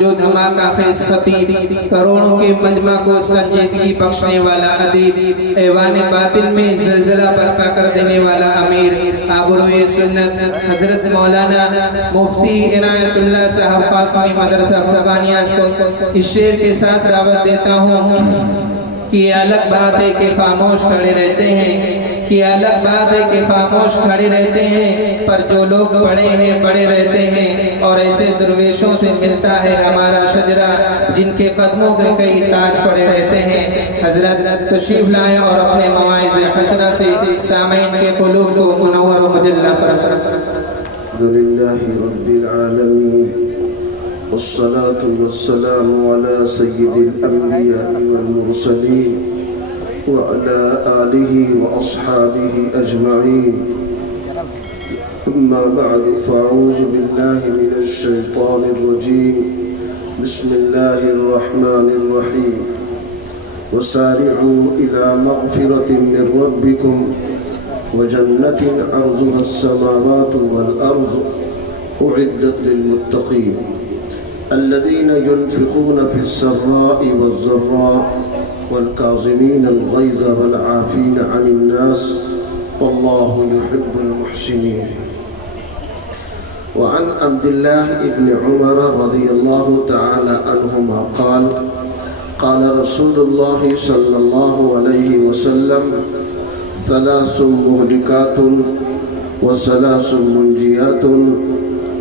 جو دھماکہ خیز خطیب، کروڑوں کے مجمع کو سنجیدگی بخشنے والا ادیب، ایوان باطل میں زلزلہ برپا کر دینے والا امیر، آبروئے سنت حضرت مولانا مفتی عنایت اللہ صاحب قاسمی مدرسہ فرقانیاز کو اس شعر کے ساتھ دعوت دیتا ہوں کہ الگ بات ہے کہ خاموش کھڑے رہتے ہیں، الگ بات ہے کہ خاموش کھڑے رہتے ہیں، پر جو لوگ پڑے رہتے ہیں، اور ایسے درویشوں سے ملتا ہے ہمارا شجرہ جن کے قدموں کے کئی تاج پڑے رہتے ہیں۔ حضرت تشریف لائیں اور اپنے مواعظ حسنہ سے سامعین کے قلوب کو منور و مجلہ فرمائیں۔ الحمدللہ رب العالمین والصلاة والسلام على سيد الأنبياء والمرسلين وعلى آله وأصحابه أجمعين، أما بعد فأعوذ بالله من الشيطان الرجيم، بسم الله الرحمن الرحيم، وسارعوا إلى مغفرة من ربكم وجنة عرضها السماوات والأرض أعدت للمتقين الذين ينفقون في السراء والضراء والكاظمين الغيظ والعافين عن الناس والله يحب المحسنين۔ وعن عبد الله بن عمر رضي الله تعالى عنهما قال قال رسول الله صلى الله عليه وسلم ثلاث مهلكات وثلاث منجيات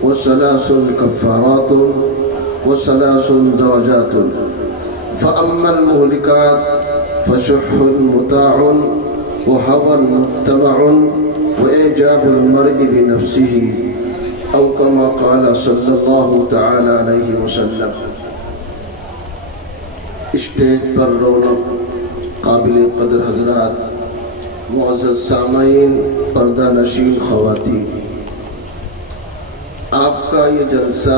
وثلاث كفارات وثلاث درجات، فأما المهلكات فشح مطاع وهوى متبع وإعجاب المرء بنفسه أو كما قال صلى الله تعالى عليه وسلم۔ اسٹیج پر رونق، قابل قدر حضرات، معزز سامعین، پردہ نشین خواتین، آپ کا یہ جلسہ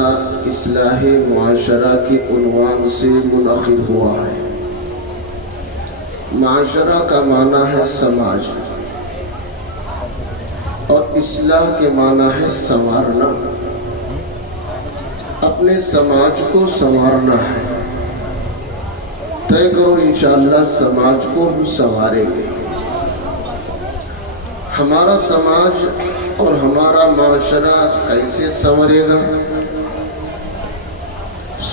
اصلاح معاشرہ کے عنوان سے منعقد ہوا ہے۔ معاشرہ کا معنی ہے سماج، اور اصلاح کے معنی ہے سنوارنا۔ اپنے سماج کو سنوارنا ہے، طے کرو انشاءاللہ سماج کو ہم سنواریں گے۔ ہمارا سماج اور ہمارا معاشرہ کیسے سنورے گا؟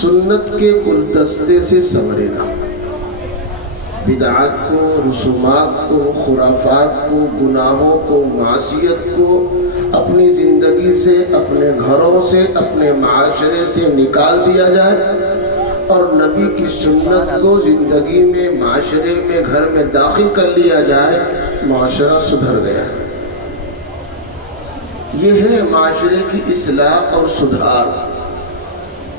سنت کے گلدستے سے سنورے گا۔ بدعات کو، رسومات کو، خرافات کو، گناہوں کو، معصیت کو اپنی زندگی سے، اپنے گھروں سے، اپنے معاشرے سے نکال دیا جائے، اور نبی کی سنت کو زندگی میں، معاشرے میں، گھر میں داخل کر لیا جائے، معاشرہ سدھر گیا۔ یہ ہے معاشرے کی اصلاح اور سدھار۔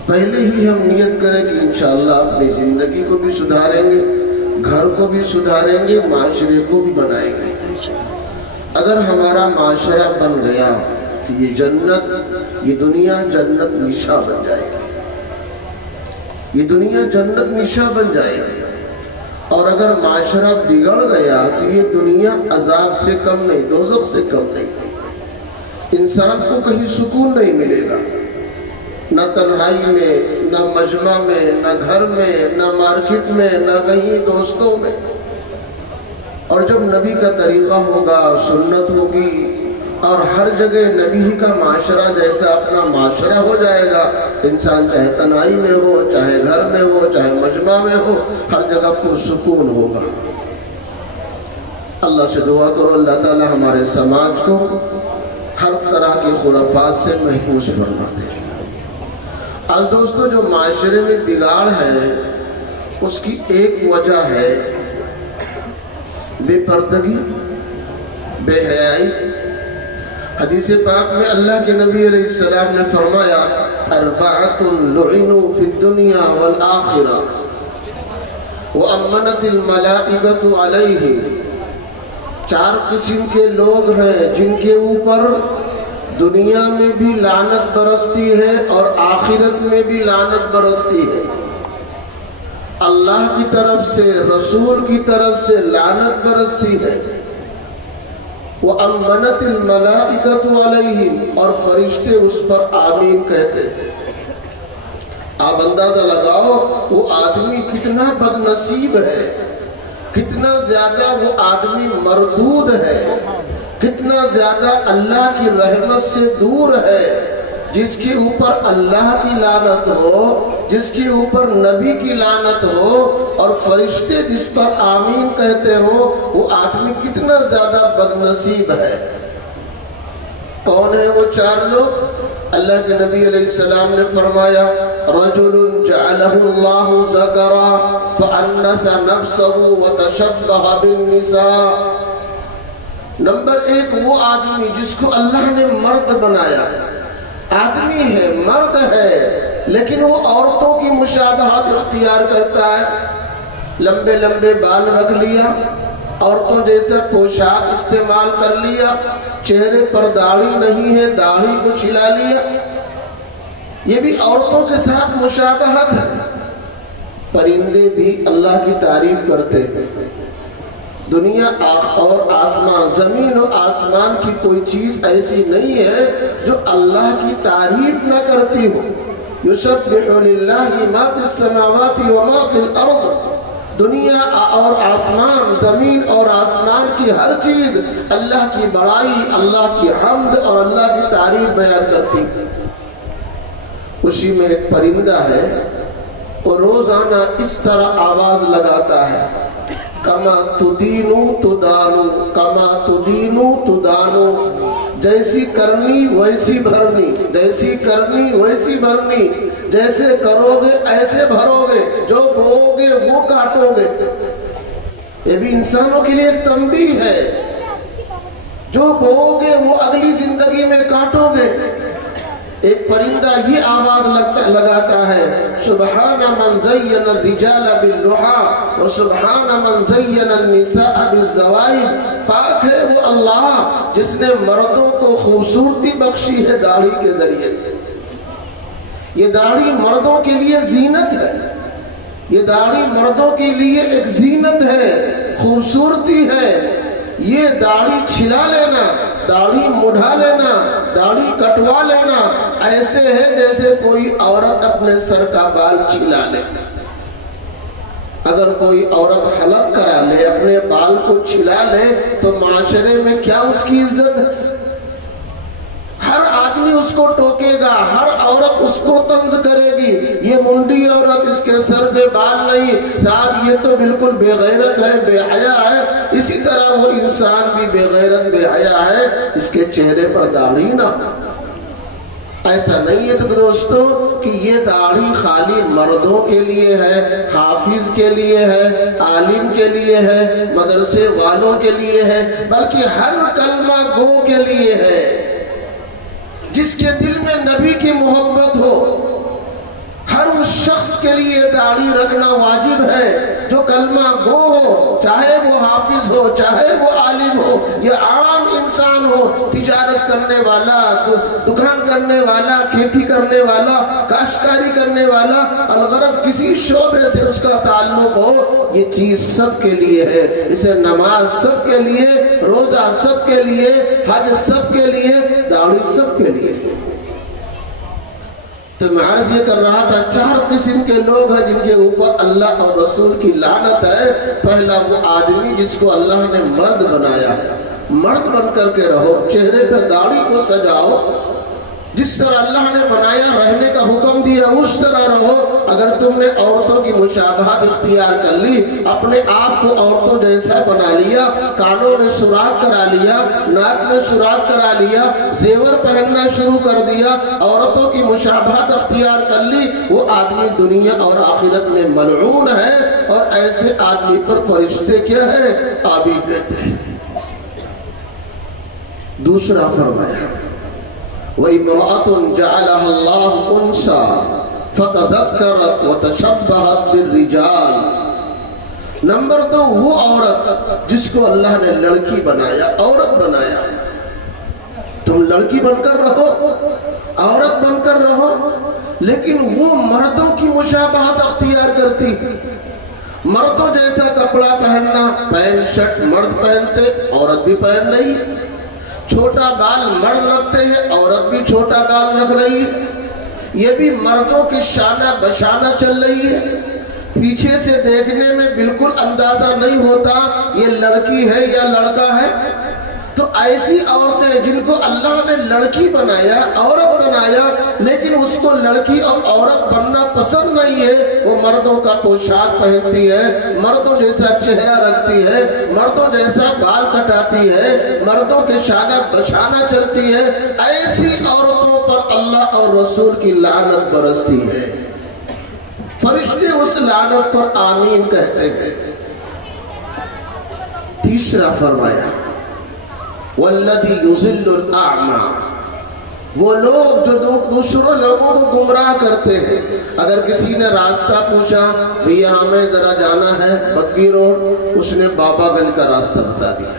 پہلے ہی ہم نیت کریں کہ انشاءاللہ اپنی زندگی کو بھی سدھاریں گے، گھر کو بھی سدھاریں گے، معاشرے کو بھی بنائیں گے۔ اگر ہمارا معاشرہ بن گیا تو یہ جنت، یہ دنیا جنت نشا بن جائے گی، یہ دنیا جنت نشا بن جائے گی۔ اور اگر معاشرہ بگڑ گیا تو یہ دنیا عذاب سے کم نہیں، دوزخ سے کم نہیں۔ انسان کو کہیں سکون نہیں ملے گا، نہ تنہائی میں، نہ مجمع میں، نہ گھر میں، نہ مارکیٹ میں، نہ کہیں دوستوں میں۔ اور جب نبی کا طریقہ ہوگا، سنت ہوگی، اور ہر جگہ نبی کا معاشرہ جیسا اپنا معاشرہ ہو جائے گا، انسان چاہے تنہائی میں ہو، چاہے گھر میں ہو، چاہے مجمع میں ہو، ہر جگہ پرسکون ہوگا۔ اللہ سے دعا کرو اللہ تعالی ہمارے سماج کو ہر طرح کے خرافات سے محفوظ فرما دے۔ آج دوستو، جو معاشرے میں بگاڑ ہے اس کی ایک وجہ ہے بے پردگی، بے حیائی۔ حدیث پاک میں اللہ کے نبی علیہ السلام نے فرمایا اربعۃ لعنوا فی الدنیا والآخرہ وامنت الملائکۃ علیہم۔ چار قسم کے لوگ ہیں جن کے اوپر دنیا میں بھی لعنت برستی ہے اور آخرت میں بھی لعنت برستی ہے۔ اللہ کی طرف سے، رسول کی طرف سے لعنت برستی ہے۔ وَأَمَّنَتِ الْمَلَائِكَةُ عَلَيْهِمْ، اور فرشتے اس پر آمین کہتے ہیں۔ آپ اندازہ لگاؤ وہ آدمی کتنا بدنصیب ہے، کتنا زیادہ وہ آدمی مردود ہے، کتنا زیادہ اللہ کی رحمت سے دور ہے، جس کے اوپر اللہ کی لعنت ہو، جس کے اوپر نبی کی لعنت ہو اور فرشتے جس پر آمین کہتے ہو، وہ آدمی کتنا زیادہ بدنصیب ہے۔ کون ہے وہ چار لوگ؟ اللہ کے نبی علیہ السلام نے فرمایا رجل جعلہ اللہ ذکرا فأنس نفسہ وتشبہ بالنساء۔ نمبر ایک وہ آدمی جس کو اللہ نے مرد بنایا، آدمی ہے، مرد ہے، لیکن وہ عورتوں کی مشابہت اختیار کرتا ہے، لمبے لمبے بال رکھ لیا، عورتوں جیسا پوشاک استعمال کر لیا، چہرے پر داڑھی نہیں ہے، داڑھی کو چھلا لیا، یہ بھی عورتوں کے ساتھ مشابہت ہے۔ پرندے بھی اللہ کی تعریف کرتے ہیں۔ دنیا اور آسمان، زمین و آسمان کی کوئی چیز ایسی نہیں ہے جو اللہ کی تعریف نہ کرتی ہو۔ یسبح للہ ما فی السماوات وما فی الارض۔ دنیا اور آسمان، زمین اور آسمان کی ہر چیز اللہ کی بڑائی، اللہ کی حمد اور اللہ کی تعریف بیان کرتی۔ اسی میں ایک پرندہ ہے، وہ روزانہ اس طرح آواز لگاتا ہے کما تدینو تدانو، کما تدینو تدانو، جیسی کرنی ویسی بھرنی، جیسی کرنی ویسی بھرنی، جیسے کرو گے ایسے بھرو گے، جو بو گے وہ کاٹو گے۔ یہ بھی انسانوں کے لیے ایک تنبیہ ہے، جو بو گے وہ اگلی زندگی میں کاٹو گے۔ ایک پرندہ یہ آواز لگاتا ہے سبحان من زین الرجال باللحى وسبحان من زین النساء بالزوائد۔ پاک ہے وہ اللہ جس نے مردوں کو خوبصورتی بخشی ہے داڑھی کے ذریعے سے۔ یہ داڑھی مردوں کے لیے زینت ہے، یہ داڑھی مردوں کے لیے ایک زینت ہے، خوبصورتی ہے۔ یہ داڑھی چھلا لینا، داڑھی مڑھا لینا، داڑھی کٹوا لینا ایسے ہے جیسے کوئی عورت اپنے سر کا بال چھلا لے۔ اگر کوئی عورت حلق کرا لے، اپنے بال کو چھلا لے، تو معاشرے میں کیا اس کی عزت ہے؟ ہر آدمی اس کو ٹوکے گا، ہر عورت اس کو طنز کرے گی، یہ منڈی عورت، اس کے سر پہ بال نہیں، صاحب یہ تو بالکل بے غیرت ہے، بے حیا ہے۔ اسی طرح وہ انسان بھی بے غیرت بے حیا ہے، اس کے چہرے پر داڑھی نہ ہو۔ ایسا نہیں ہے تو دوستو کہ یہ داڑھی خالی مردوں کے لیے ہے، حافظ کے لیے ہے، عالم کے لیے ہے، مدرسے والوں کے لیے ہے، بلکہ ہر کلمہ گو کے لیے ہے۔ جس کے دل میں نبی کی محبت ہو، ہر اس شخص کے لیے داڑھی رکھنا واجب ہے جو کلمہ گو ہو، چاہے وہ حافظ ہو، چاہے وہ عالم ہو، یا عام انسان ہو، تجارت کرنے والا، دکان کرنے والا، کھیتی کرنے والا، کاشتکاری کرنے والا، الغرض کسی شعبے سے اس کا تعلق ہو، یہ چیز سب کے لیے ہے۔ اسے نماز سب کے لیے، روزہ سب کے لیے، حج سب کے لیے، داڑھی سب کے لیے۔ تو میں عرض یہ کر رہا تھا، چار قسم کے لوگ ہیں جن کے اوپر اللہ اور رسول کی لعنت ہے۔ پہلا وہ آدمی جس کو اللہ نے مرد بنایا، مرد بن کر کے رہو، چہرے پہ داڑھی کو سجاؤ، جس طرح اللہ نے بنایا رہنے کا حکم دیا اس طرح رہو۔ اگر تم نے عورتوں کی مشابہت اختیار کر لی، اپنے آپ کو عورتوں جیسا بنا لیا، کانوں میں سوراخ کرا لیا، ناک میں سوراخ کرا لیا، زیور پہننا شروع کر دیا، عورتوں کی مشابہت اختیار کر لی، وہ آدمی دنیا اور آخرت میں ملعون ہے، اور ایسے آدمی پر فرشتے کیا ہے؟ عابد کہتے ہیں۔ دوسرا فرمایا وَإِمْرَأَةٌ جَعَلَهَا اللَّهُ أُنْثَىٰ فَتَذَكَّرَتْ وَتَشَبَّهَتْ بِالرِّجَالِ۔ نمبر دو وہ عورت جس کو اللہ نے لڑکی بنایا، عورت بنایا۔ تم لڑکی بن کر رہو، عورت بن کر رہو، لیکن وہ مردوں کی مشابہت اختیار کرتی، مردوں جیسا کپڑا پہننا، پینٹ شرٹ مرد پہنتے، عورت بھی پہن رہی، چھوٹا بال مرد رکھتے ہیں، عورت بھی چھوٹا بال رکھ رہی، یہ بھی مردوں کی شانہ بشانہ چل رہی ہے. پیچھے سے دیکھنے میں بالکل اندازہ نہیں ہوتا یہ لڑکی ہے یا لڑکا ہے. تو ایسی عورتیں جن کو اللہ نے لڑکی بنایا، عورت بنایا، لیکن اس کو لڑکی اور عورت بننا پسند نہیں ہے، وہ مردوں کا پوشاک پہنتی ہے، مردوں جیسا چہرہ رکھتی ہے، مردوں جیسا بال کٹاتی ہے، مردوں کے شانہ بشانہ چلتی ہے. ایسی عورتوں پر اللہ اور رسول کی لعنت برستی ہے. فرشتے اس لعنت پر آمین کہتے ہیں. تیسرا فرمایا والذی یضل الاعمى، وہ لوگ جو دوسروں لوگوں کو گمراہ کرتے ہیں. اگر کسی نے راستہ پوچھا بھیا ہمیں ذرا جانا ہے بگی روڈ، اس نے بابا گنج کا راستہ بتا دیا.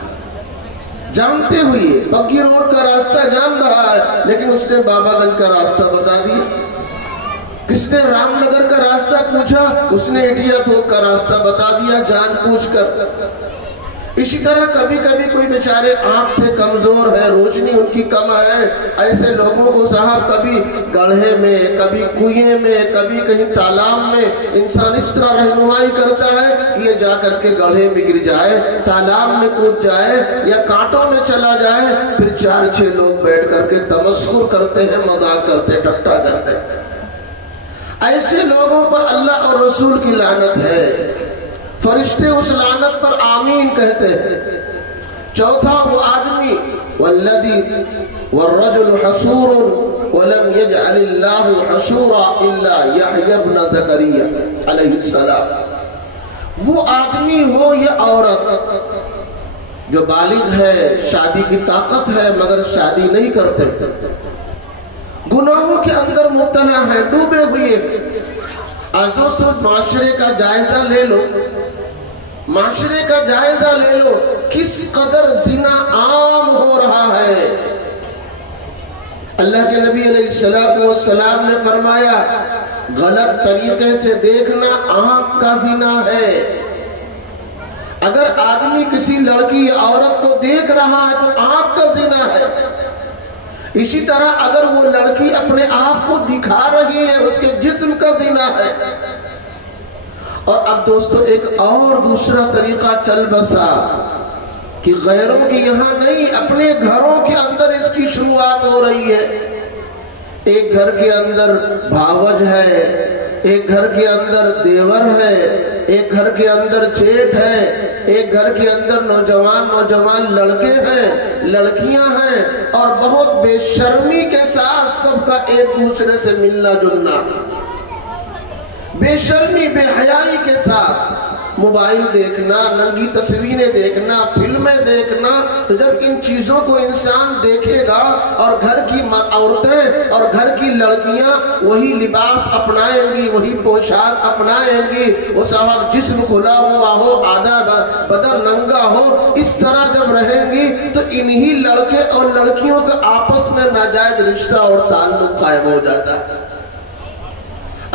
جانتے ہوئے بگی روڈ کا راستہ جان رہا ہے لیکن اس نے بابا گنج کا راستہ بتا دیا. کس نے رام نگر کا راستہ پوچھا، اس نے انڈیا تھوک کا راستہ بتا دیا جان پوچھ کر. اسی طرح کبھی کبھی کوئی بیچارے آنکھ سے کمزور ہے، روشنی ان کی کم ہے، ایسے لوگوں کو صاحب کبھی گڑھے میں، کبھی کنویں میں، کبھی کہیں تالاب میں انسان اس طرح رہنمائی کرتا ہے کہ یہ جا کر کے گڑھے میں گر جائے، تالاب میں کود جائے یا کانٹوں میں چلا جائے. پھر 4-6 لوگ بیٹھ کر کے تمسخر کرتے ہیں، مذاق کرتے، ٹھٹھا کرتے ہیں. ایسے لوگوں پر اللہ اور رسول کی لعنت ہے. فرشتے اس لعنت پر آمین کہتے ہیں. چوتھا وہ آدمی والذی والرجل حسور ولم يجعل الله حسورا الا يحيى ابن زكريا علیہ السلام. وہ آدمی ہو یا عورت جو بالغ ہے، شادی کی طاقت ہے مگر شادی نہیں کرتے، گناہوں کے اندر مبتلا ہے، ڈوبے ہوئے. آج دوستو معاشرے کا جائزہ لے لو، معاشرے کا جائزہ لے لو، کس قدر زنا عام ہو رہا ہے. اللہ کے نبی علیہ السلام نے فرمایا غلط طریقے سے دیکھنا آنکھ کا زنا ہے. اگر آدمی کسی لڑکی یا عورت کو دیکھ رہا ہے تو آنکھ کا زنا ہے. اسی طرح اگر وہ لڑکی اپنے آپ کو دکھا رہی ہے اس کے جسم کا زنا ہے. اور اب دوستو ایک اور دوسرا طریقہ چل بسا کہ غیروں کی یہاں نہیں، اپنے گھروں کے اندر اس کی شروعات ہو رہی ہے. ایک گھر کے اندر بھاوج ہے، ایک گھر کے اندر دیور ہے، ایک گھر کے اندر جیٹھ ہے، ایک گھر کے اندر نوجوان لڑکے ہیں، لڑکیاں ہیں، اور بہت بے شرمی کے ساتھ سب کا ایک دوسرے سے ملنا جلنا، بے شرمی بے حیائی کے ساتھ موبائل دیکھنا، ننگی تصویریں دیکھنا، فلمیں دیکھنا. تو جب ان چیزوں کو انسان دیکھے گا اور گھر کی عورتیں اور گھر کی لڑکیاں وہی لباس اپنائیں گی، وہی پوشاک اپنائیں گی، وہ صاحب جسم کھلا ہوا ہو، آدھا بدن ننگا ہو، اس طرح جب رہیں گی تو انہی لڑکے اور لڑکیوں کا آپس میں ناجائز رشتہ اور تعلق قائم ہو جاتا ہے.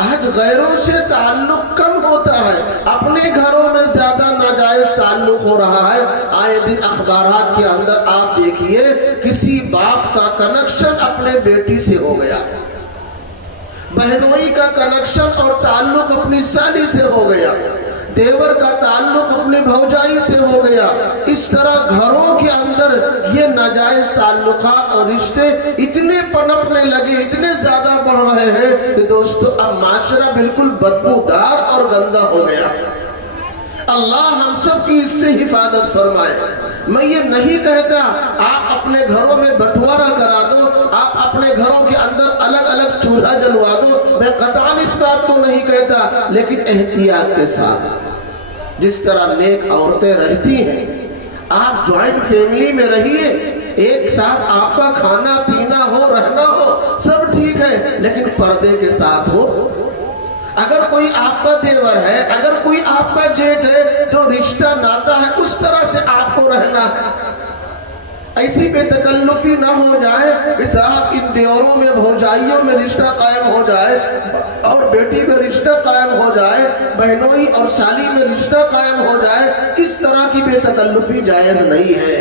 آج غیروں سے تعلق کم ہوتا ہے، اپنے گھروں میں زیادہ ناجائز تعلق ہو رہا ہے. آئے دن اخبارات کے اندر آپ دیکھیے کسی باپ کا کنیکشن اپنے بیٹی سے ہو گیا، بہنوئی کا کنیکشن اور تعلق اپنی سالی سے ہو گیا، دیور کا تعلق اپنے بھوجائی سے ہو گیا. اس طرح گھروں کے اندر یہ ناجائز تعلقات اور رشتے اتنے پنپنے لگے، اتنے زیادہ بڑھ رہے ہیں کہ دوستو اب معاشرہ بالکل بدبودار اور گندا ہو گیا. اللہ ہم سب کی اس سے حفاظت فرمائے. میں یہ نہیں کہتا آپ اپنے گھروں میں بٹوارا کرا دو، آپ اپنے گھروں کے اندر الگ الگ چولہا جلوا دو، میں قطعاً اس بات کو نہیں کہتا، لیکن احتیاط کے ساتھ. جس طرح نیک عورتیں رہتی ہیں، آپ جوائنٹ فیملی میں رہیے، ایک ساتھ آپ کا کھانا پینا ہو، رہنا ہو، سب ٹھیک ہے، لیکن پردے کے ساتھ ہو. اگر کوئی آپ کا دیور ہے، اگر کوئی آپ کا جیٹ ہے، جو رشتہ ناتا ہے اس طرح سے آپ کو رہنا ہے. ایسی بے تکلفی نہ ہو جائے کہ صاحب ان دیوروں میں بھوجائیوں میں رشتہ قائم ہو جائے اور بیٹی میں رشتہ قائم ہو جائے، بہنوئی اور سالی میں رشتہ قائم ہو جائے. اس طرح کی بے تکلفی جائز نہیں ہے.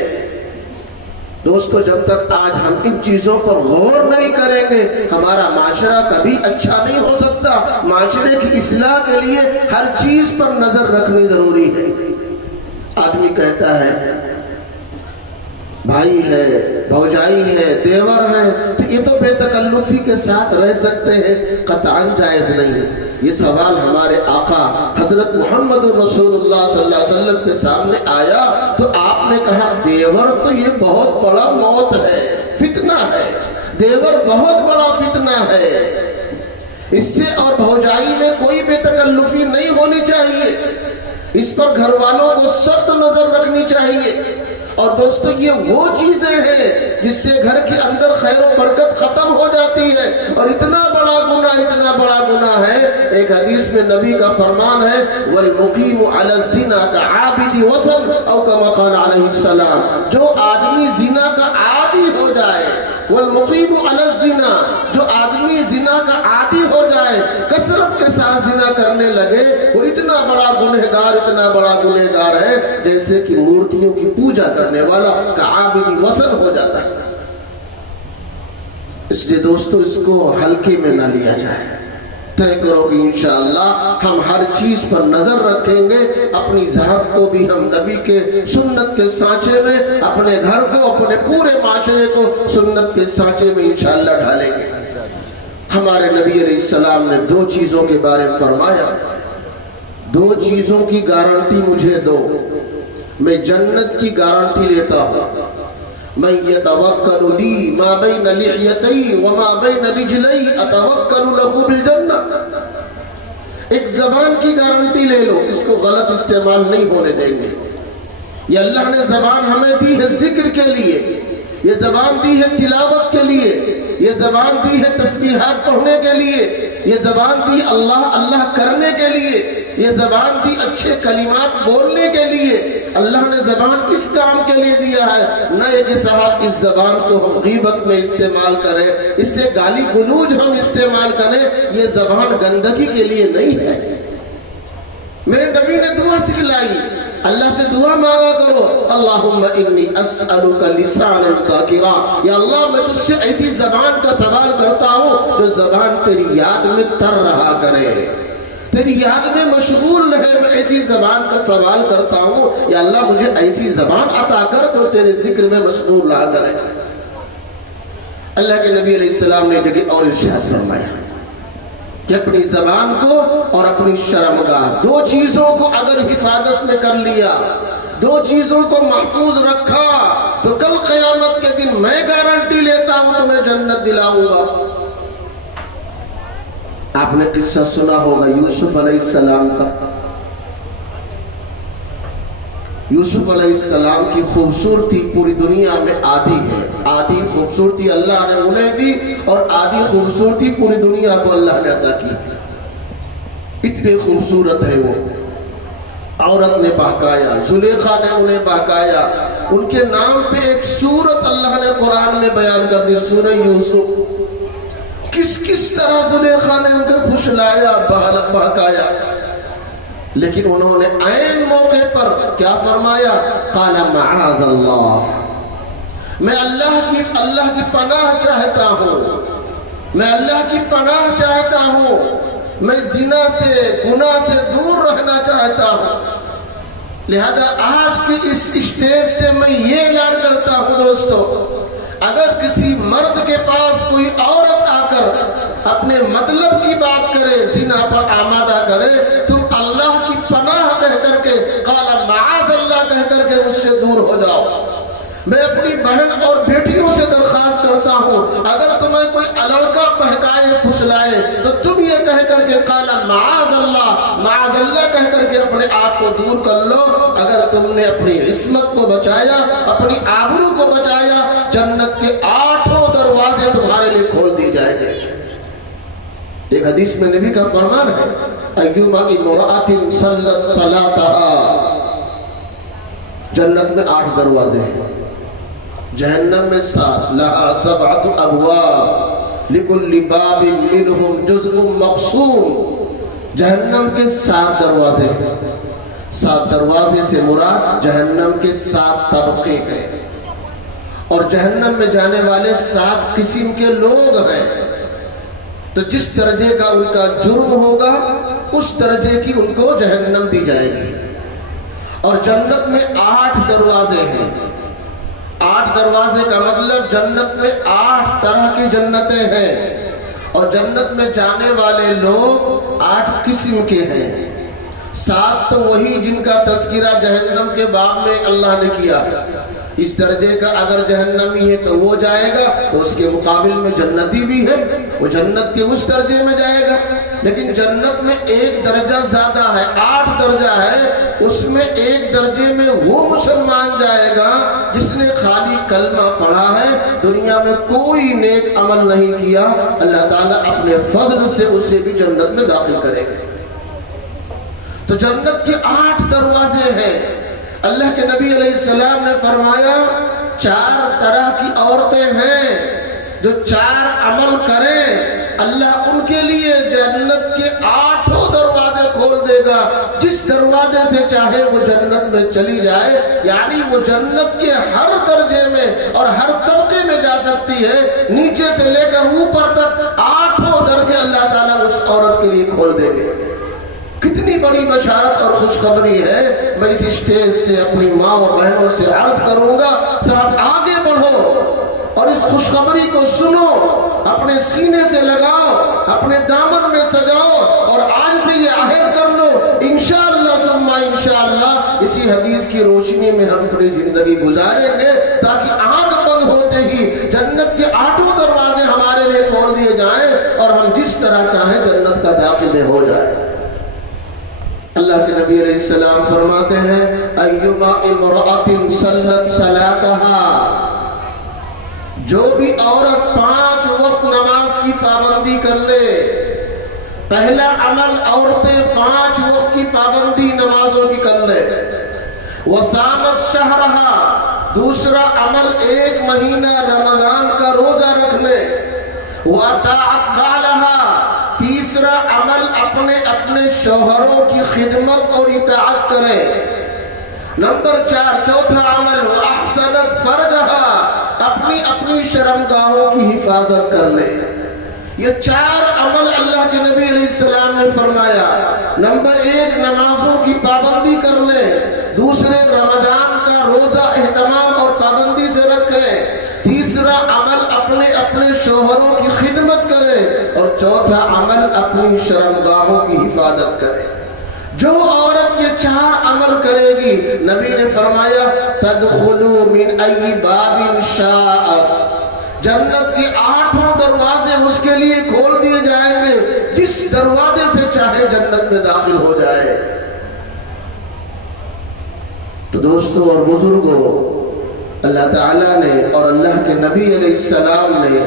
دوستو جب تک آج ہم ان چیزوں پر غور نہیں کریں گے ہمارا معاشرہ کبھی اچھا نہیں ہو سکتا. معاشرے کی اصلاح کے لیے ہر چیز پر نظر رکھنی ضروری ہے. آدمی کہتا ہے بھائی ہے، بھوجائی ہے، دیور ہے، تو یہ تو بے تکلفی کے ساتھ رہ سکتے ہیں، قطعاً جائز نہیں ہے. یہ سوال ہمارے آقا حضرت محمد رسول اللہ صلی اللہ علیہ وسلم کے سامنے آیا تو آپ نے کہا دیور تو یہ بہت بڑا موت ہے، فتنہ ہے. دیور بہت بڑا فتنہ ہے. اس سے اور بھوجائی میں کوئی بے تکلفی نہیں ہونی چاہیے. اس پر گھر والوں کو سخت نظر رکھنی چاہیے. اور دوستو یہ وہ چیزیں ہیں جس سے گھر کے اندر خیر و برکت ختم ہو جاتی ہے. اور اتنا بڑا گناہ ہے. ایک حدیث میں نبی کا فرمان ہے والمقیم علی الزنا کعابد وثن او کما قال علیہ السلام. جو آدمی زنا کا عادی ہو جائے، والمقیم علی الزنا، جو آدمی زنا کا عادی ہو جائے، کثرت کے ساتھ زنا کرنے لگے، وہ اتنا بڑا گنہگار ہے جیسے کہ مورتیوں کی پوجا کرنے والا کعابد وثن ہو جاتا ہے. اس لیے دوستو اس کو ہلکے میں نہ لیا جائے. طے کرو کہ انشاءاللہ ہم ہر چیز پر نظر رکھیں گے. اپنی ذات کو بھی ہم نبی کے سنت کے سانچے میں، اپنے گھر کو، اپنے پورے معاشرے کو سنت کے سانچے میں انشاءاللہ ڈھالیں گے. ہمارے نبی علیہ السلام نے دو چیزوں کے بارے میں فرمایا، دو چیزوں کی گارنٹی مجھے دو، میں جنت کی گارنٹی لیتا ہوں. من يتوکل لی ما بین لحیتی وما بین رجلی اتوکل له بالجنہ. ایک زبان کی گارنٹی لے لو، اس کو غلط استعمال نہیں ہونے دیں گے. یہ اللہ نے زبان ہمیں دی ہے ذکر کے لیے، یہ زبان دی ہے تلاوت کے لیے، یہ زبان دی ہے تسبیحات پڑھنے کے لیے، یہ زبان دی اللہ اللہ کرنے کے لیے، یہ زبان دی اچھے کلمات بولنے کے لیے. اللہ نے زبان اس کام کے لیے دیا ہے، نہ یہ کہ صاحب اس زبان کو ہم غیبت میں استعمال کریں، اس سے گالی گلوج ہم استعمال کریں. یہ زبان گندگی کے لیے نہیں ہے. میرے نبی نے دعا سکھلائی، اللہ سے دعا مانگا کرو، اللہم انی اسألک لسانا ذاکرا. یا اللہ میں تجھ سے ایسی زبان کا سوال کرتا ہوں جو زبان تیری یاد میں تر رہا کرے، تیری یاد میں مشغول رہے. میں ایسی زبان کا سوال کرتا ہوں، یا اللہ مجھے ایسی زبان عطا کر جو تیرے ذکر میں مشغول رہا کرے. اللہ کے نبی علیہ السلام نے جگہ اور ارشاد فرمایا کہ اپنی زبان کو اور اپنی شرمگاہ، دو چیزوں کو اگر حفاظت میں کر لیا، دو چیزوں کو محفوظ رکھا، تو کل قیامت کے دن میں گارنٹی لیتا ہوں تمہیں جنت دلاؤں گا. آپ نے قصہ سنا ہوگا یوسف علیہ السلام کا. یوسف علیہ السلام کی خوبصورتی پوری دنیا میں آدھی ہے. آدھی خوبصورتی اللہ نے انہیں دی اور آدھی خوبصورتی پوری دنیا کو اللہ نے عطا کی. اتنے خوبصورت ہے وہ. عورت نے بہکایا، زلیخا نے انہیں بہکایا. ان کے نام پہ ایک سورت اللہ نے قرآن میں بیان کر دی، سورہ یوسف. کس طرح زلیخا نے ان کو پھسلایا، بہکایا. لیکن انہوں نے عین موقع پر کیا فرمایا؟ قال معاذ اللہ، میں اللہ کی پناہ چاہتا ہوں، میں اللہ کی پناہ چاہتا ہوں، میں زنا سے، گناہ سے دور رہنا چاہتا ہوں. لہذا آج کی اس اسٹیج سے میں یہ اعلان کرتا ہوں دوستو، اگر کسی مرد کے پاس کوئی عورت آ کر اپنے مطلب کی بات کرے، زنا پر آمادہ کرے، تم اللہ کی پناہ کہہ کر کے، قال معاذ اللہ کہہ کر کے اس سے دور ہو جاؤ. میں اپنی بہن اور بیٹیوں سے درخواست کرتا ہوں، اگر تمہیں کوئی لڑکا بہکائے، پھسلائے، تو تم یہ کہہ کر کے قال معاذ اللہ کہہ کر کے اپنے آپ کو دور کر لو. اگر تم نے اپنی عصمت کو بچایا، اپنی آبرو کو بچایا، جنت کے 8 دروازے تمہارے لیے کھول دی جائیں گے. ایک حدیث میں نبی کا فرمان ہے، ایما امرأۃ صلت صلاتها. جنت میں 8 دروازے ہیں، جہنم میں 7. لہا 7 ابواب لکل باب منہم جزء مقسوم. جہنم کے 7 دروازے ہیں. 7 دروازے سے مراد جہنم کے 7 طبقے ہیں. اور جہنم میں جانے والے 7 قسم کے لوگ ہیں. تو جس درجے کا ان کا جرم ہوگا اس درجے کی ان کو جہنم دی جائے گی. اور جنت میں 8 دروازے ہیں. 8 دروازے کا مطلب جنت میں 8 طرح کی جنتیں ہیں. اور جنت میں جانے والے لوگ 8 قسم کے ہیں. 7 تو وہی جن کا تذکرہ جہنم کے باب میں اللہ نے کیا. اس درجے کا اگر جہنمی ہے تو وہ جائے گا، تو اس کے مقابل میں جنتی بھی ہے، وہ جنت کے اس درجے میں جائے گا. لیکن جنت میں ایک درجہ زیادہ ہے، 8 درجہ ہے. اس میں ایک درجے میں وہ مسلمان جائے گا جس نے خالی کلمہ پڑھا ہے، دنیا میں کوئی نیک عمل نہیں کیا. اللہ تعالیٰ اپنے فضل سے اسے بھی جنت میں داخل کرے گا. تو جنت کے 8 دروازے ہیں. اللہ کے نبی علیہ السلام نے فرمایا 4 طرح کی عورتیں ہیں جو 4 عمل کریں اللہ ان کے لیے جنت کے 8 دروازے کھول دے گا. جس دروازے سے چاہے وہ جنت میں چلی جائے، یعنی وہ جنت کے ہر درجے میں اور ہر طبقے میں جا سکتی ہے. نیچے سے لے کر اوپر تک 8 درجے اللہ تعالیٰ اس عورت کے لیے کھول دیں گے. کتنی بڑی بشارت اور خوشخبری ہے. میں اس اسٹیج سے اپنی ماں اور بہنوں سے عرض کروں گا، صاحب آگے بڑھو اور اس خوشخبری کو سنو، اپنے سینے سے لگاؤ، اپنے دامن میں سجاؤ اور آج سے یہ عہد کر لو انشاءاللہ ثم انشاءاللہ اسی حدیث کی روشنی میں ہم اپنی زندگی گزاریں گے، تاکہ آنکھ بند ہوتے ہی جنت کے 8 دروازے ہمارے لیے کھول دیے جائیں اور ہم جس طرح چاہیں جنت کا داخل ہو جائے. اللہ کے نبی علیہ السلام فرماتے ہیں ایما امرأۃ صلت صلاتها، جو بھی عورت 5 وقت نماز کی پابندی کر لے. پہلا عمل عورتیں 5 وقت کی پابندی نمازوں کی کر لے. وصامت شہرها، دوسرا عمل 1 مہینہ رمضان کا روزہ رکھ لے. وَأَطَاعَتْ بَعْلَهَا، تیسرا عمل اپنے شوہروں کی خدمت اور اطاعت کرے. نمبر 4 چوتھا عمل وَأَحْسَنَتْ فَرْجَهَا، اپنی شرمگاہوں کی حفاظت کر لے. یہ 4 عمل اللہ کے نبی علیہ السلام نے فرمایا. نمبر 1 نمازوں کی پابندی کر لے. دوسرے رمضان کا روزہ اہتمام اور پابندی سے رکھے. تیسرا عمل اپنے شوہروں کی خدمت کرے. اور چوتھا عمل اپنی شرمگاہوں کی حفاظت کرے. جو عورت یہ 4 عمل کرے گی، نبی نے فرمایا تدخلوا من ای باب شاءت، جنت کے 8 دروازے اس کے لیے کھول دیے جائیں گے، جس دروازے سے چاہے جنت میں داخل ہو جائے. تو دوستو اور بزرگوں، اللہ تعالیٰ نے اور اللہ کے نبی علیہ السلام نے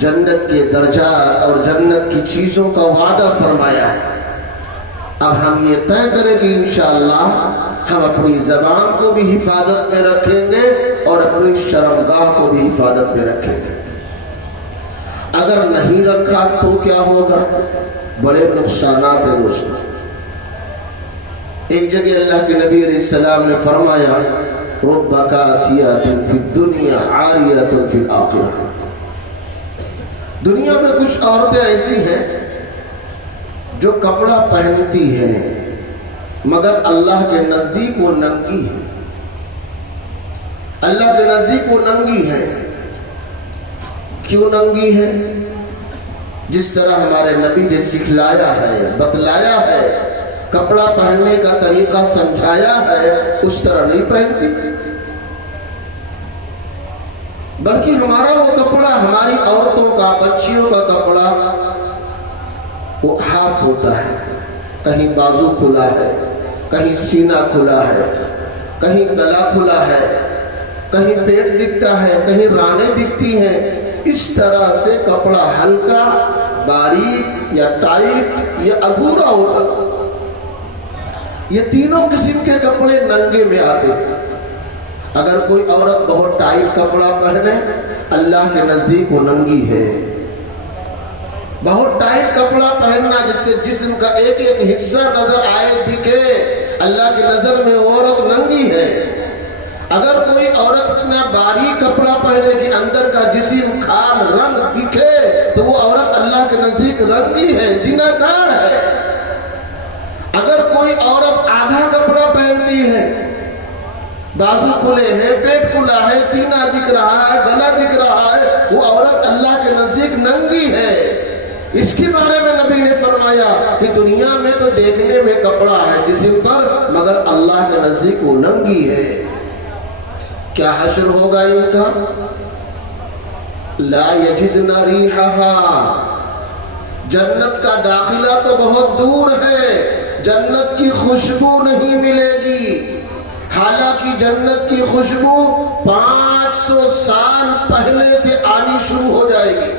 جنت کے درجات اور جنت کی چیزوں کا وعدہ فرمایا. اب ہم یہ طے کریں کہ انشاءاللہ ہم اپنی زبان کو بھی حفاظت میں رکھیں گے اور اپنی شرمگاہ کو بھی حفاظت میں رکھیں گے. اگر نہیں رکھا تو کیا ہوگا؟ بڑے نقصانات ہیں دوستوں. ایک جگہ اللہ کے نبی علیہ السلام نے فرمایا رب کاسیات فی الدنیا عاریات فی الآخرہ، دنیا میں کچھ عورتیں ایسی ہیں جو کپڑا پہنتی ہیں مگر اللہ کے نزدیک وہ ننگی ہے. اللہ کے نزدیک وہ ننگی ہے. کیوں ننگی ہے؟ جس طرح ہمارے نبی نے سکھلایا ہے، بتلایا ہے، کپڑا پہننے کا طریقہ سمجھایا ہے، اس طرح نہیں پہنتی. بلکہ ہمارا وہ کپڑا، ہماری عورتوں کا، بچیوں کا کپڑا وہ ہاف ہوتا ہے. کہیں بازو کھلا ہے، کہیں سینہ کھلا ہے، کہیں گلا کھلا ہے، کہیں پیٹ دکھتا ہے، کہیں رانیں دکھتی ہیں. اس طرح سے کپڑا ہلکا، باریک یا ٹائٹ یا ادھورا ہوتا. یہ تینوں قسم کے کپڑے ننگے میں آتے ہیں. اگر کوئی عورت بہت ٹائٹ کپڑا پہنے، اللہ کے نزدیک وہ ننگی ہے. بہت ٹائٹ کپڑا پہننا جس سے جسم کا ایک ایک حصہ نظر آئے، دکھے، اللہ کی نظر میں عورت ننگی ہے. اگر کوئی عورت اتنا باریک کپڑا پہنے کہ اندر کا جسم کھال رنگ دکھے تو وہ عورت اللہ کے نزدیک رنگی ہے، زناکار ہے۔ اگر کوئی عورت آدھا کپڑا پہنتی ہے، بازو کھلے ہیں، پیٹ کھلا ہے، سینہ دکھ رہا ہے، گلا دکھ رہا ہے، وہ عورت اللہ کے نزدیک ننگی ہے۔ اس کے بارے میں نبی نے فرمایا کہ دنیا میں تو دیکھنے میں کپڑا ہے جسم پر، مگر اللہ کے نزدیک وہ ننگی ہے۔ کیا حشر ہوگا ان کا؟ لا یجدن ریحہا، جنت کا داخلہ تو بہت دور ہے، جنت کی خوشبو نہیں ملے گی۔ حالانکہ جنت کی خوشبو 500 سال پہلے سے آنی شروع ہو جائے گی۔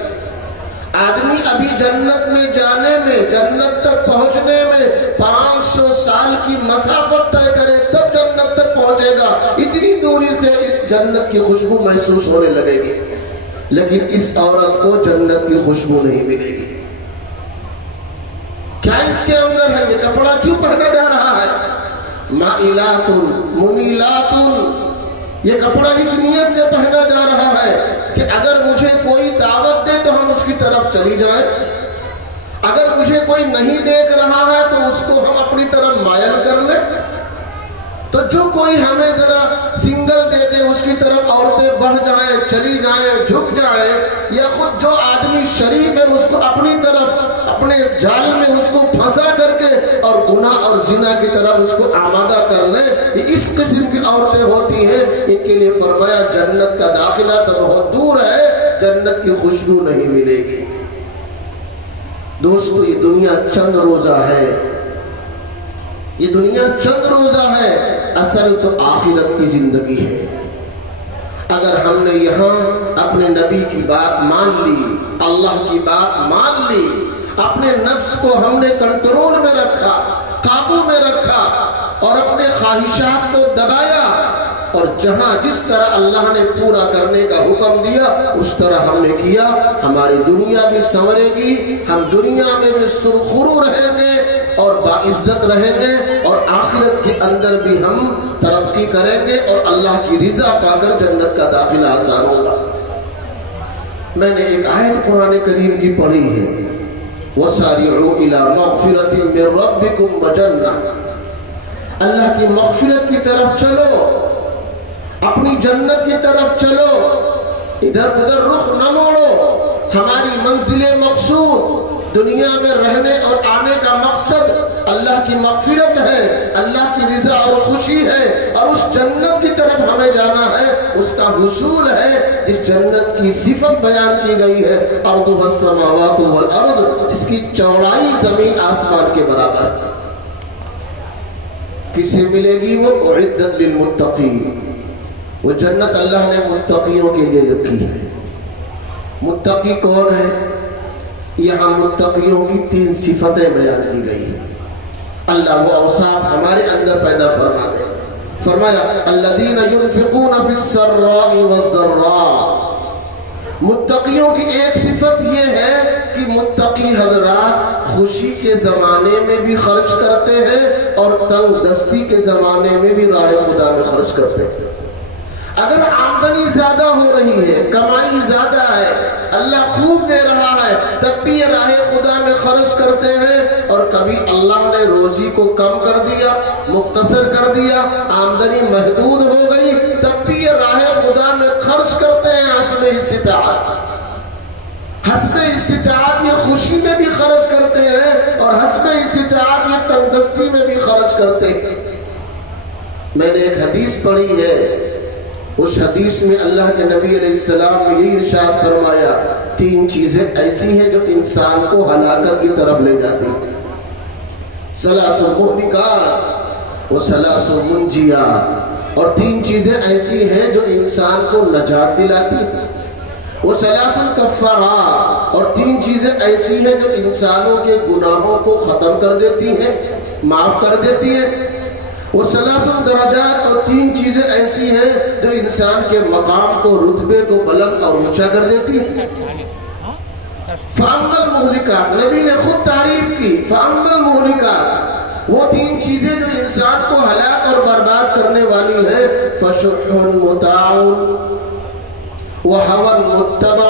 آدمی ابھی جنت میں جانے میں، جنت تک پہنچنے میں 500 سال کی مسافت طے کرے تب جنت تک پہنچے گا۔ اتنی دوری سے اس جنت کی خوشبو محسوس ہونے لگے گی، لیکن اس عورت کو جنت کی خوشبو نہیں ملے گی۔ کیا اس کے اندر ہے؟ یہ کپڑا کیوں پہنا جا رہا ہے؟ مائلات ممیلات، یہ کپڑا اس نیت سے پہنا جا رہا ہے کہ اگر مجھے کوئی دعوت دے تو ہم اس کی طرف چلی جائیں، اگر مجھے کوئی نہیں دیکھ رہا ہے تو اس کو ہم اپنی طرف مائل کر لیں۔ تو جو کوئی ہمیں ذرا سنگل دے دے اس کی طرف عورتیں بڑھ جائیں، چلی جائیں، جھک جائیں، یا خود جو آدمی شریف ہے اس کو اپنی طرف اپنے جال میں اس کو پھنسا کر کے اور گناہ اور زنا کی طرف اس کو آمادہ کر لے، یہ اس قسم کی عورتیں ہوتی ہیں۔ ان کے لیے فرمایا جنت کا داخلہ تو بہت دور ہے، جنت کی خوشبو نہیں ملے گی۔ دوستو یہ دنیا چند روزہ ہے، یہ دنیا چند روزہ ہے، اصل تو آخرت کی زندگی ہے۔ اگر ہم نے یہاں اپنے نبی کی بات مان لی، اللہ کی بات مان لی، اپنے نفس کو ہم نے کنٹرول میں رکھا، قابو میں رکھا اور اپنے خواہشات کو دبایا، اور جہاں جس طرح اللہ نے پورا کرنے کا حکم دیا اس طرح ہم نے کیا، ہماری دنیا بھی سنورے گی، ہم دنیا میں بھی سرخرو رہیں گے اور باعزت رہیں گے، اور آخرت کے اندر بھی ہم ترقی کریں گے اور اللہ کی رضا پا کر جنت کا داخلہ آسان ہوگا۔ میں نے ایک آیت قرآن کریم کی پڑھی ہے، وَسَارِعُوا إِلَىٰ مَغْفِرَةٍ مِّن رَبِّكُمْ وَجَنَّةٍ، اللہ کی مغفرت کی طرف چلو، اپنی جنت کی طرف چلو، ادھر ادھر رخ نہ موڑو۔ ہماری منزل مقصود دنیا میں رہنے اور آنے کا مقصد اللہ کی مغفرت ہے، اللہ کی رضا اور خوشی ہے، اور اس جنت کی طرف ہمیں جانا ہے، اس کا حصول ہے جس جنت کی صفت بیان کی گئی ہے، ارضها السماوات والارض، جس کی چوڑائی زمین آسمان کے برابر۔ کسے ملے گی وہ؟ اعدت للمتقین، وہ جنت اللہ نے متقیوں کے لیے رکھی ہے۔ متقی کون ہے؟ یہاں متقیوں کی 3 صفتیں بیان کی گئی ہیں۔ اللہ وہ اوصاف ہمارے اندر پیدا فرما دے۔ فرمایا الذین ينفقون فی السراء والضراء، متقیوں کی ایک صفت یہ ہے کہ متقی حضرات خوشی کے زمانے میں بھی خرچ کرتے ہیں اور تنگ دستی کے زمانے میں بھی راہ خدا میں خرچ کرتے ہیں۔ اگر آمدنی زیادہ ہو رہی ہے، کمائی زیادہ ہے، اللہ خوب دے رہا ہے، تب بھی یہ راہ خدا میں خرچ کرتے ہیں، اور کبھی اللہ نے روزی کو کم کر دیا، مختصر کر دیا، آمدنی محدود ہو گئی، تب بھی یہ راہ خدا میں خرچ کرتے ہیں حسب استطاعت۔ حسب استطاعت یہ خوشی میں بھی خرچ کرتے ہیں اور حسب استطاعت یہ تنگ دستی میں بھی خرچ کرتے ہیں۔ میں نے ایک حدیث پڑھی ہے، اس حدیث میں اللہ کے نبی علیہ السلام نے یہی ارشاد فرمایا 3 چیزیں ایسی ہیں جو انسان کو ہلاکت کی طرف لے جاتی ہیں، 3 مہلکات و 3 منجیات، اور 3 چیزیں ایسی ہیں جو انسان کو نجات دلاتی ہیں، وہ 3 کفارات، اور 3 چیزیں ایسی ہیں جو انسانوں کے گناہوں کو ختم کر دیتی ہیں، معاف کر دیتی ہیں، وہ 3 درجات، اور 3 چیزیں ایسی ہیں جو انسان کے مقام کو، رتبے کو بلند اور اونچا کر دیتی ہیں۔ فَأَمَّا الْمُهْلِكَاتِ، نبی نے خود تعریف کی، فَأَمَّا الْمُهْلِكَاتِ، وہ تین چیزیں جو انسان کو ہلاک اور برباد کرنے والی ہے، فشح مطاع وہوى متبع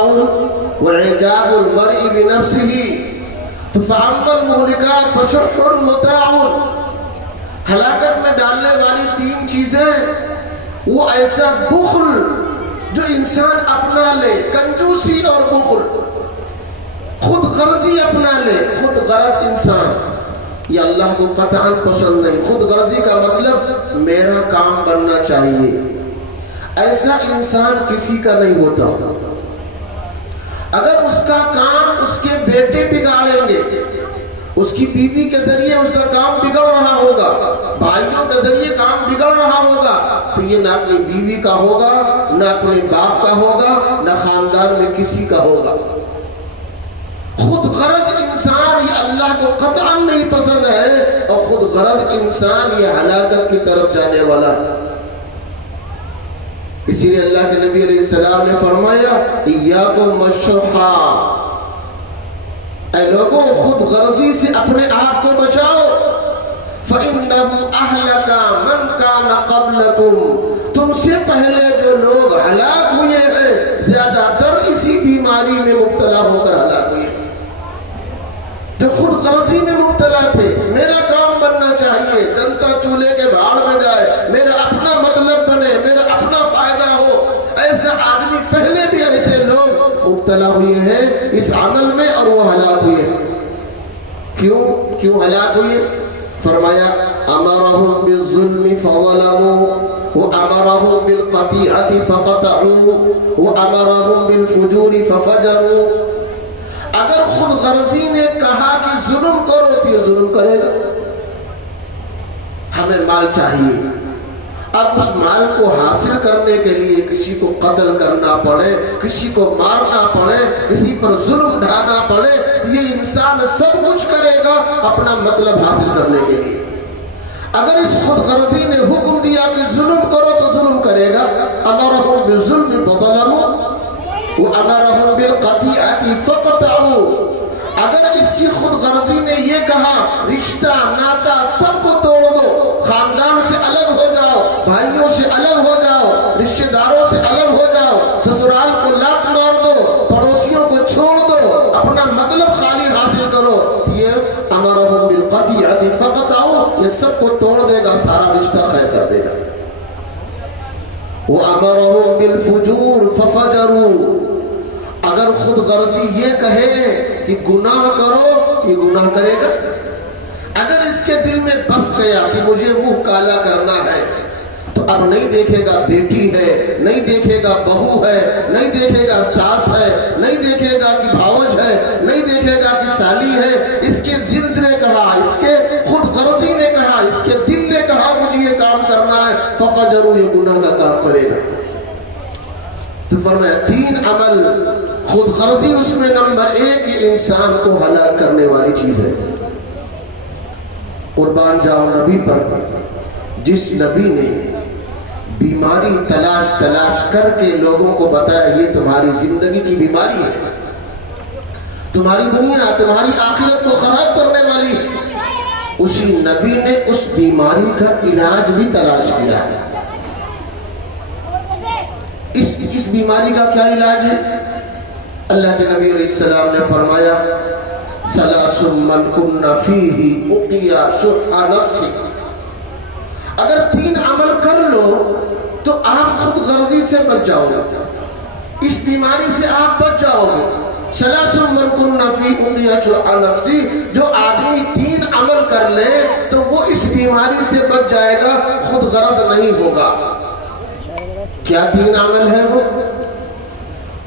وإعجاب المرء بنفسه. تو فأما المهلكات فشح مطاع، ہلاکت میں ڈالنے والی تین چیزیں، وہ ایسا بخل جو انسان اپنا لے، کنجوسی اور بخل، خود غرضی اپنا لے. خود غرض انسان یہ اللہ کو قطعاً پسند نہیں. خود غرضی کا مطلب میرا کام بننا چاہیے، ایسا انسان کسی کا نہیں ہوتا. اگر اس کا کام اس کے بیٹے بگاڑیں گے، اس کی بیوی کے ذریعے اس کا کام بگڑ رہا ہوگا، بھائیوں کے ذریعے کام بگڑ رہا ہوگا، تو یہ نہ اپنی بیوی کا ہوگا، نہ اپنے باپ کا ہوگا، نہ خاندان میں کسی کا ہوگا. خود غرض انسان یہ اللہ کو قطعاً نہیں پسند ہے، اور خود غرض انسان یہ ہلاکت کی طرف جانے والا ہے. اسی لیے اللہ کے نبی علیہ السلام نے فرمایا ایاکم والشح، اے لوگوں خود غرضی سے اپنے آپ کو بچاؤ. فَإِنَّهُ أَهْلَكَ مَنْ كَانَ قَبْلَكُمْ، تم سے پہلے جو لوگ ہلاک ہوئے ہیں زیادہ تر اسی بیماری میں مبتلا ہو کر ہلاک ہوئے ہیں، جو خود غرضی میں مبتلا تھے. میرا کام بننا چاہیے، جنتا چولہے کے بھاڑ میں جائے، میرا اپنا مطلب بنے، میرا اپنا فائدہ ہو. ایسا آدمی پہلے بھی ایسے لوگ مبتلا ہوئے ہیں اس عمل میں اور وہ ہلاک ہوئے ہیں. کیوں ہلاک ہوئے؟ فرمایا امرهم بالظلم فظلموا وامرهم بالقطيعة فقطعوا وامرهم بالفجور ففجروا. اگر خود غرضی نے کہا کہ ظلم کرو تو یہ ظلم کرے گا. ہمیں مال چاہیے، اب اس مال کو حاصل کرنے کے لیے کسی کو قتل کرنا پڑے، کسی کو مارنا پڑے، کسی پر ظلم ڈھانا پڑے، یہ انسان سب کچھ کرے گا اپنا مطلب حاصل کرنے کے لیے. اگر اس خود غرضی نے حکم دیا کہ ظلم کرو تو ظلم کرے گا. امرهم بالظلم فظلموا وامرهم بالقطيعة فقطعوا. اگر اس کی خود غرضی نے یہ کہا رشتہ ناتا سب کو توڑ دو، خاندان سے الگ ہو جاؤ، بھائیوں سے الگ ہو جاؤ، رشتہ داروں سے الگ ہو جاؤ، سسرال کو لات مار دو، پڑوسیوں کو چھوڑ دو، اپنا مطلب خالی حاصل کرو، یہ امرهم بالقطيعة فقطعوا، یہ سب کو توڑ دے گا، سارا رشتہ خیر کر دے گا. وامرهم بالفجور ففجروا. اگر خود غرضی یہ کہے کہ گناہ کرو تو یہ گناہ کرے گا. اگر اس کے دل میں بس گیا کہ مجھے منہ کالا کرنا ہے تو اب نہیں دیکھے گا بیٹی ہے، نہیں دیکھے گا بہو ہے، نہیں دیکھے گا ساس ہے، نہیں دیکھے گا کہ بھاوج ہے، نہیں دیکھے گا کہ سالی ہے. اس کے ضد نے کہا، اس کے خود غرضی نے کہا، اس کے دل نے کہا مجھے یہ کام کرنا ہے، ففجروا، یہ گناہ کا کام کرے گا. تو فرمایا تین عمل خود غرضی اس میں نمبر 1 یہ انسان کو ہلاک کرنے والی چیز ہے. قربان جاؤ نبی پر، جس نبی نے بیماری تلاش کر کے لوگوں کو بتایا یہ تمہاری زندگی کی بیماری ہے، تمہاری دنیا تمہاری آخرت کو خراب کرنے والی ہے، اسی نبی نے اس بیماری کا علاج بھی تلاش کیا ہے. اس بیماری کا کیا علاج ہے؟ اللہ کے نبی علیہ السلام نے فرمایا ثلاث من کن فیہ اقیا شح نفس. اگر 3 عمل کر لو تو آپ خود غرضی سے بچ جاؤ گے، اس بیماری سے آپ بچ جاؤ گے. ثلاث من کن فیہ اقیا شح نفس، جو آدمی 3 عمل کر لے تو وہ اس بیماری سے بچ جائے گا، خود غرض نہیں ہوگا. کیا 3 عمل ہے وہ؟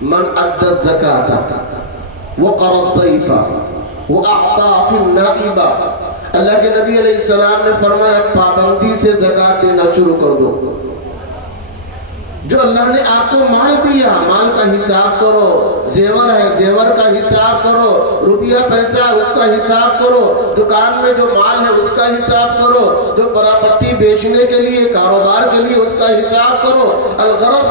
من ادى الزکاة وقر الضیف واعطى في النائبہ. اللہ کے نبی علیہ السلام نے فرمایا پابندی سے زکوٰۃ دینا شروع کر دو. جو اللہ نے آپ کو مال دیا، مال کا حساب کرو. زیور ہے، زیور کا حساب کرو. روپیہ پیسہ ہے، اس کا حساب کرو. دکان میں جو مال ہے اس کا حساب کرو. جو پراپرٹی بیچنے کے لیے، کاروبار کے لیے، اس کا حساب کرو. الغرض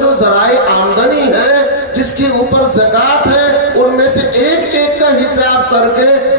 جو ذرائع آمدنی ہے جس کے اوپر زکوٰۃ ہے ان میں سے ایک ایک کا حساب کر کے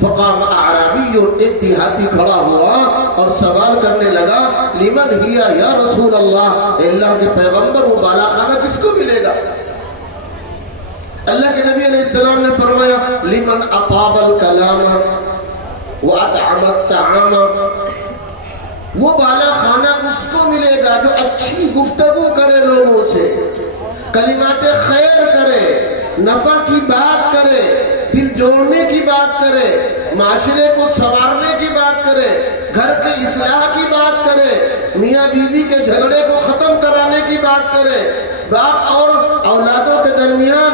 فقام اعرابی، اور ایک دیہاتی کھڑا ہوا اور سوال کرنے لگا لمن ہیا یا رسول اللہ، اللہ کے پیغمبر وہ بالا خانہ کس کو ملے گا؟ اللہ کے نبی علیہ السلام نے فرمایا لمن اطاب الکلام واطعم الطعام، وہ بالا خانہ اس کو ملے گا جو اچھی گفتگو کرے لوگوں سے، کلمات خیر کرے، نفع کی بات کرے، دل جوڑنے کی بات کرے، معاشرے کو سنوارنے کی بات کرے، گھر کے اصلاح کی بات کرے، میاں بیوی کے جھگڑے کو ختم کرانے کی بات کرے، باپ اور اولادوں کے درمیان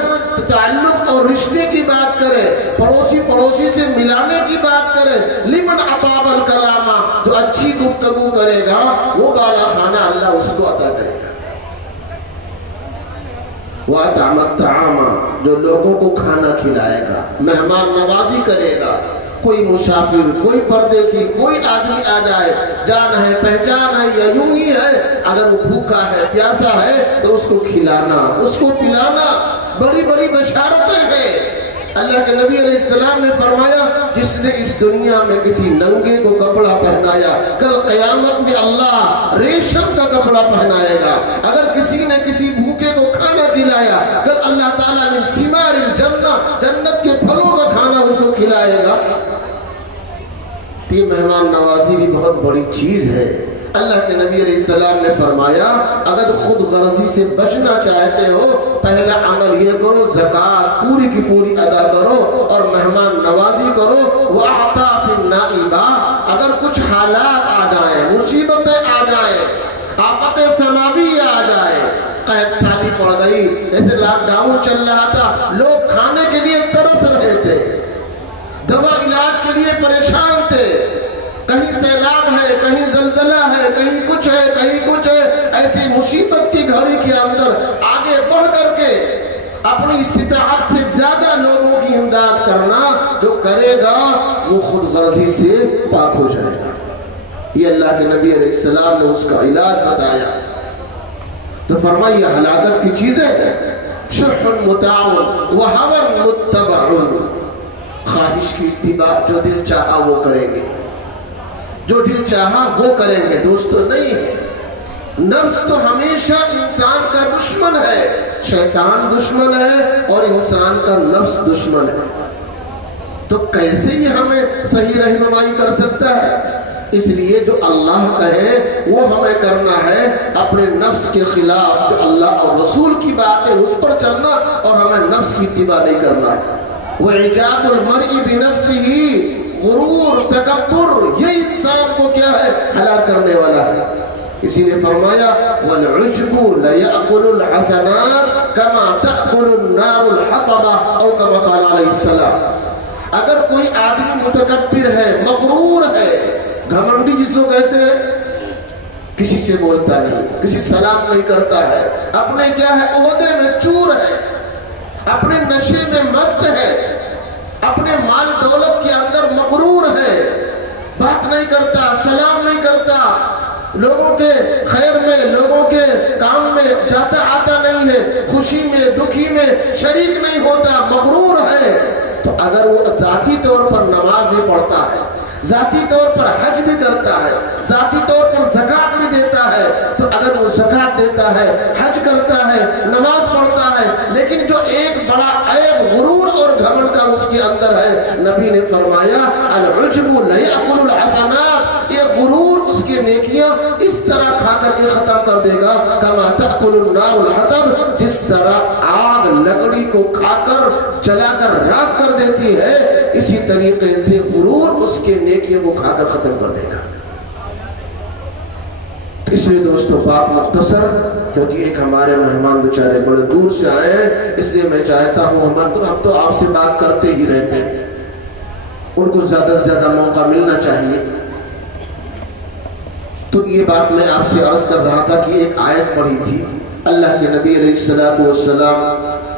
تعلق اور رشتے کی بات کرے، پڑوسی سے ملانے کی بات کرے، لمن اطاب الکلام، جو اچھی گفتگو کرے گا وہ بالا خانہ اللہ اس کو عطا کرے گا۔ وَأَطْعَمَ الطَّعَامَ، جو لوگوں کو کھانا کھلائے گا، مہمان نوازی کرے گا، کوئی مسافر، کوئی پردیسی، کوئی آدمی آ جائے، جان ہے پہچان ہے یا یوں ہی ہے، اگر وہ بھوکا ہے پیاسا ہے تو اس کو کھلانا، اس کو پلانا، بڑی بڑی بشارتیں ہیں۔ اللہ کے نبی علیہ السلام نے فرمایا جس نے اس دنیا میں کسی ننگے کو کپڑا پہنایا، کل قیامت میں اللہ ریشم کا کپڑا پہنائے گا۔ اگر کسی نے کسی بھوکے کو کھانا کھلایا، کل اللہ تعالیٰ نے ثمار الجنہ، جنت کے پھلوں کا کھانا اس کو کھلائے گا۔ یہ مہمان نوازی بھی بہت بڑی چیز ہے۔ اللہ کے نبی علیہ السلام نے فرمایا اگر خود غرضی سے بچنا چاہتے ہو، پہلا عمل یہ کرو زکوٰۃ پوری کی پوری ادا کرو اور مہمان نوازی کرو۔ وَأَعْطَى فِي النَّائِبَةِ، اگر کچھ حالات آ جائیں، مصیبتیں آ جائیں، آفت سماوی آ جائے، قحط سالی پڑ گئی، جیسے لاک ڈاؤن چل رہا تھا، لوگ کھانے کے لیے ترس رہے تھے، دوا علاج کے لیے پریشان تھے، کہیں سیلاب ہے، کہیں زلزلہ ہے، کہیں کچھ ہے، کہیں کچھ ہے، ایسی مصیبت کی گھڑی کے اندر آگے بڑھ کر کے اپنی استطاعت سے زیادہ لوگوں کی امداد کرنا، جو کرے گا وہ خود غرضی سے پاک ہو جائے گا۔ یہ اللہ کے نبی علیہ السلام نے اس کا علاج بتایا۔ تو فرمایا یہ ہلاکت کی چیزیں ہیں، شح مطاع وہوى متبع، خواہش کی اتباع، جو دل چاہا وہ کریں گے، جو دل چاہا وہ کریں گے۔ دوستو نہیں ہے، نفس تو ہمیشہ انسان کا دشمن ہے، شیطان دشمن ہے اور انسان کا نفس دشمن ہے۔ تو کیسے یہ ہمیں صحیح رہنمائی کر سکتا ہے؟ اس لیے جو اللہ کہے وہ ہمیں کرنا ہے، اپنے نفس کے خلاف جو اللہ اور رسول کی بات ہے اس پر چلنا، اور ہمیں نفس کی اتباع نہیں کرنا ہے۔ وَإِعْجَابُ الْمَرْءِ بِنَفْسِهِ، غرور، تکبر، یہ انسان کو کیا ہے؟ ہلاک کرنے والا ہے۔ اسی نے فرمایا وَالْعُجْبُ لَيَأْكُلُ الْحَسَنَاتِ كَمَا تَأْكُلُ النَّارُ الْحَطَبَ، او کما قال علیہ السلام۔ اگر کوئی آدمی متکبر ہے، مغرور ہے، گھمنڈی جس کو کہتے ہیں، کسی سے بولتا نہیں، کسی سلام نہیں کرتا ہے، اپنے کیا ہے عہدے میں چور ہے، اپنے نشے میں مست ہے، اپنے مال دولت کے اندر مغرور ہے، بات نہیں کرتا، سلام نہیں کرتا، لوگوں کے خیر میں، لوگوں کے کام میں جاتا آتا نہیں ہے، خوشی میں دکھی میں شریک نہیں ہوتا، مغرور ہے، تو اگر وہ ذاتی طور پر نماز بھی پڑھتا ہے، ذاتی طور پر حج بھی کرتا ہے، ذاتی طور پر زکوٰۃ بھی دیتا ہے، تو اگر وہ زکوٰۃ دیتا ہے، حج کرتا ہے، نماز پڑھتا ہے، لیکن جو ایک بڑا عیب غرور اور گھمنڈ کا اس کے اندر ہے، نبی نے فرمایا العجب لیأکل الحسنات، یہ غرور اس کے نیکیاں اس طرح کھا کر کے ختم کر دے گا، کما تأکل النار الحطب، جس طرح آگ لکڑی کو کھا کر جلا کر راکھ کر دیتی ہے، اسی طریقے سے غرور اس کے نیکیوں کو کھا کر ختم کر دے گا۔ اس لیے دوستو بات مختصر، کیونکہ ایک ہمارے مہمان بیچارے بڑے دور سے آئے ہیں، اس لیے میں چاہتا ہوں ہم تو آپ سے بات کرتے ہی رہتے ہیں، ان کو زیادہ سے زیادہ موقع ملنا چاہیے۔ تو یہ بات میں آپ سے عرض کر رہا تھا کہ ایک آیت پڑھی تھی، اللہ کے نبی علیہ السلام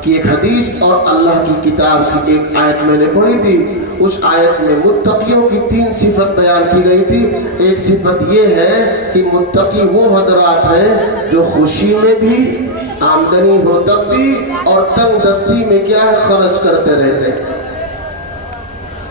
کی ایک حدیث اور اللہ کی کتاب کی ایک آیت میں نے پڑھی تھی۔ اس آیت میں متقیوں کی 3 صفت بیان کی گئی تھی۔ ایک صفت یہ ہے کہ متقی وہ حضرات ہیں جو خوشی میں بھی، آمدنی ہو تب بھی، اور تنگ دستی میں کیا ہے خرچ کرتے رہتے ہیں۔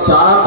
7